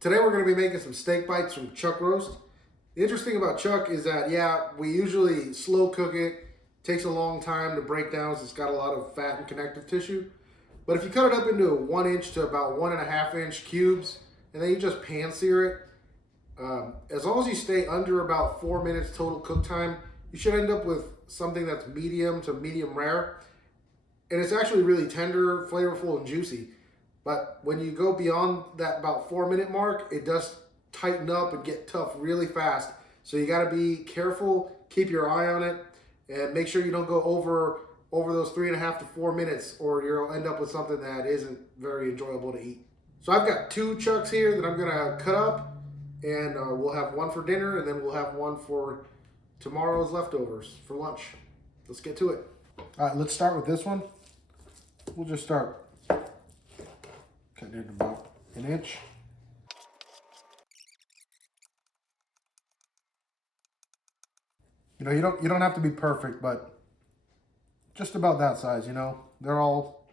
Today we're going to be making some steak bites from chuck roast. The interesting about chuck is that, yeah, we usually slow cook it. Takes a long time to break down because it's got a lot of fat and connective tissue. But if you cut it up into 1 inch to about 1.5 inch cubes, and then you just pan sear it, as long as you stay under about 4 minutes total cook time, you should end up with something that's medium to medium rare. And it's actually really tender, flavorful, and juicy. But when you go beyond that about 4 minute mark, it does tighten up and get tough really fast. So you gotta be careful, keep your eye on it, and make sure you don't go over those 3.5 to 4 minutes, or you'll end up with something that isn't very enjoyable to eat. So I've got 2 chucks here that I'm gonna cut up, and we'll have one for dinner, and then we'll have one for tomorrow's leftovers for lunch. Let's get to it. All right, let's start with this one. We'll just start cutting it about 1 inch. You know, you don't have to be perfect, but just about that size, you know. They're all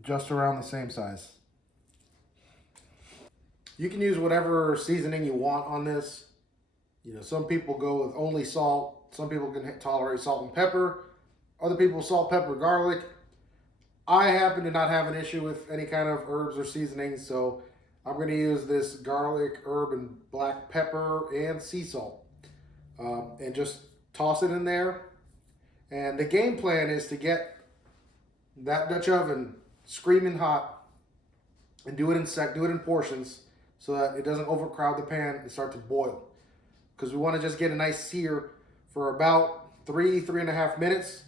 just around the same size. You can use whatever seasoning you want on this. You know, some people go with only salt. Some people can tolerate salt and pepper. Other people salt, pepper, garlic. I happen to not have an issue with any kind of herbs or seasonings, so I'm going to use this garlic, herb, and black pepper and sea salt. And just toss it in there. And the game plan is to get that Dutch oven screaming hot and do it in portions so that it doesn't overcrowd the pan and start to boil. Because we want to just get a nice sear for about 3.5 minutes.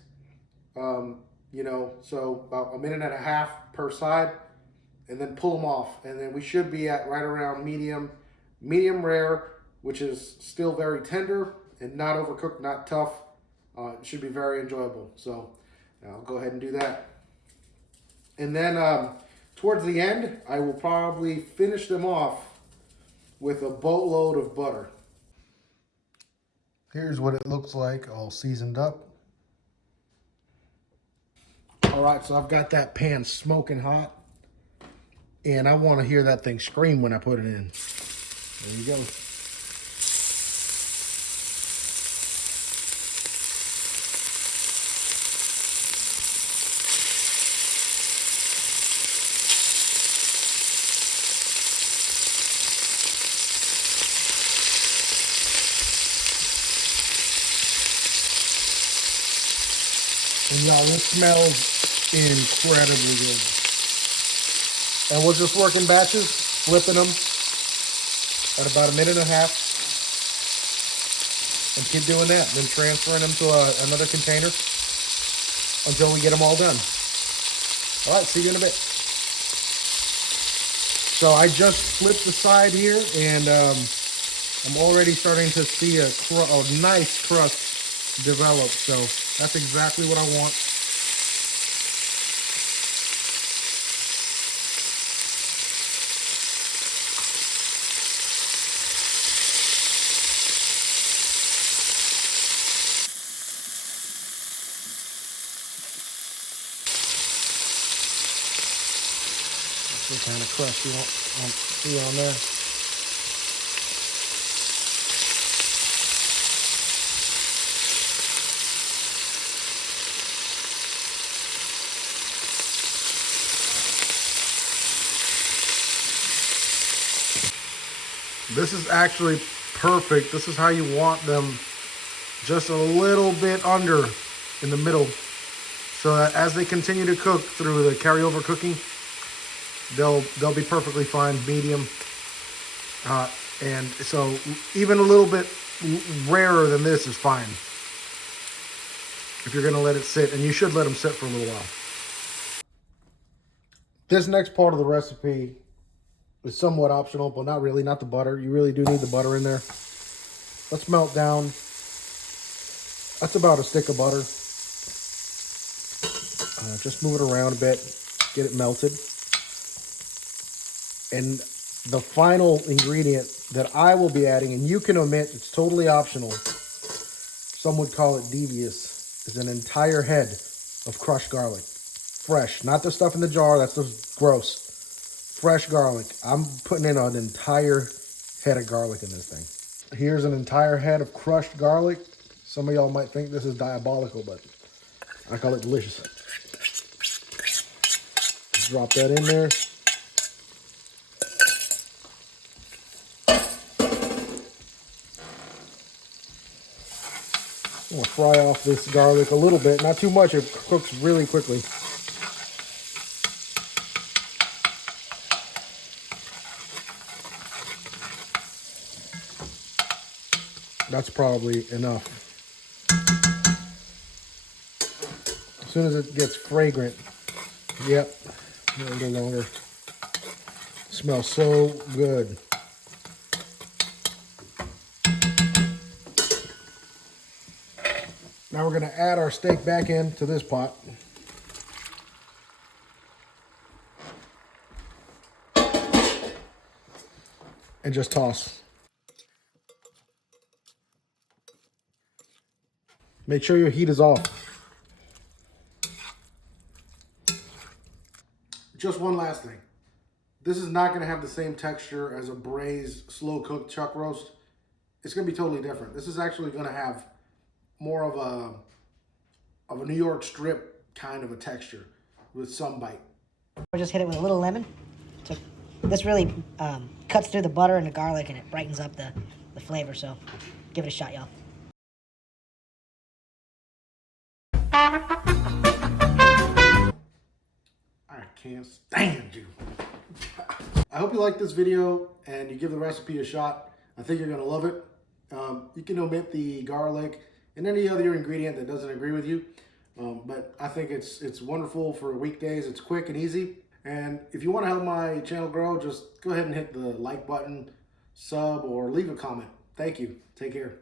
You know, so about 1.5 minutes per side, and then pull them off. And then we should be at right around medium rare, which is still very tender and not overcooked, not tough. It should be very enjoyable. So I'll go ahead and do that. And then towards the end, I will probably finish them off with a boatload of butter. Here's what it looks like all seasoned up. All right, so I've got that pan smoking hot, and I want to hear that thing scream when I put it in. There you go. And y'all, this smells incredibly good. And we'll just work in batches, flipping them at about 1.5 minutes, and keep doing that. Then transferring them to another container until we get them all done. All right, see you in a bit. So I just flipped the side here, and I'm already starting to see a nice crust develop. So that's exactly what I want. That's the kind of crust you want see on there. This is actually perfect. This is how you want them, just a little bit under in the middle, so that as they continue to cook through the carryover cooking, they'll be perfectly fine, medium. And so even a little bit rarer than this is fine if you're gonna let it sit, and you should let them sit for a little while. This next part of the recipe is somewhat optional, but not really, not the butter. You really do need the butter in there. Let's melt down. That's about a stick of butter. Just move it around a bit, get it melted. And the final ingredient that I will be adding, and you can omit, it's totally optional. Some would call it devious, is an entire head of crushed garlic. Fresh, not the stuff in the jar, that's just gross. fresh garlic. I'm putting in an entire head of garlic in this thing. Here's an entire head of crushed garlic. Some of y'all might think this is diabolical, but I call it delicious. Drop that in there. I'm gonna fry off this garlic a little bit, not too much, it cooks really quickly. That's probably enough. As soon as it gets fragrant, yep, a little longer. Smells so good. Now we're gonna add our steak back into this pot. And just toss. Make sure your heat is off. Just one last thing. This is not gonna have the same texture as a braised, slow-cooked chuck roast. It's gonna be totally different. This is actually gonna have more of a New York strip kind of a texture with some bite. Or just hit it with a little lemon. So this really cuts through the butter and the garlic, and it brightens up the flavor. So give it a shot, y'all. I can't stand you. I hope you like this video and you give the recipe a shot. I think you're gonna love it. You can omit the garlic and any other ingredient that doesn't agree with you. But I think it's wonderful for weekdays. It's quick and easy. And if you want to help my channel grow, just go ahead and hit the like button, sub, or leave a comment. Thank you. Take care.